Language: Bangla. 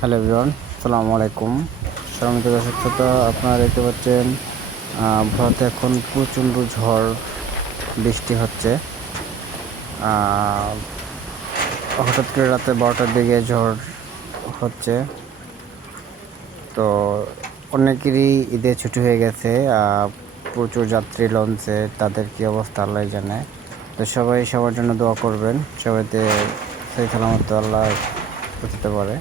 হ্যালো এভরিওয়ান, আসসালামু আলাইকুম। সম্মানিত দর্শক শ্রোতা, আপনারা দেখতে পাচ্ছেন ভারতে এখন প্রচণ্ড ঝড় বৃষ্টি হচ্ছে। হঠাৎ করে রাতে 12টার দিকে ঝড় হচ্ছে, তো অনেকেরই ঈদের ছুটি হয়ে গেছে। প্রচুর যাত্রী লঞ্চে, তাদের কী অবস্থা আল্লাহ জানে। তো সবাই সবার জন্য দোয়া করবেন, সবাইতে সেই সালামত আল্লাহ পৌঁছতে পারে।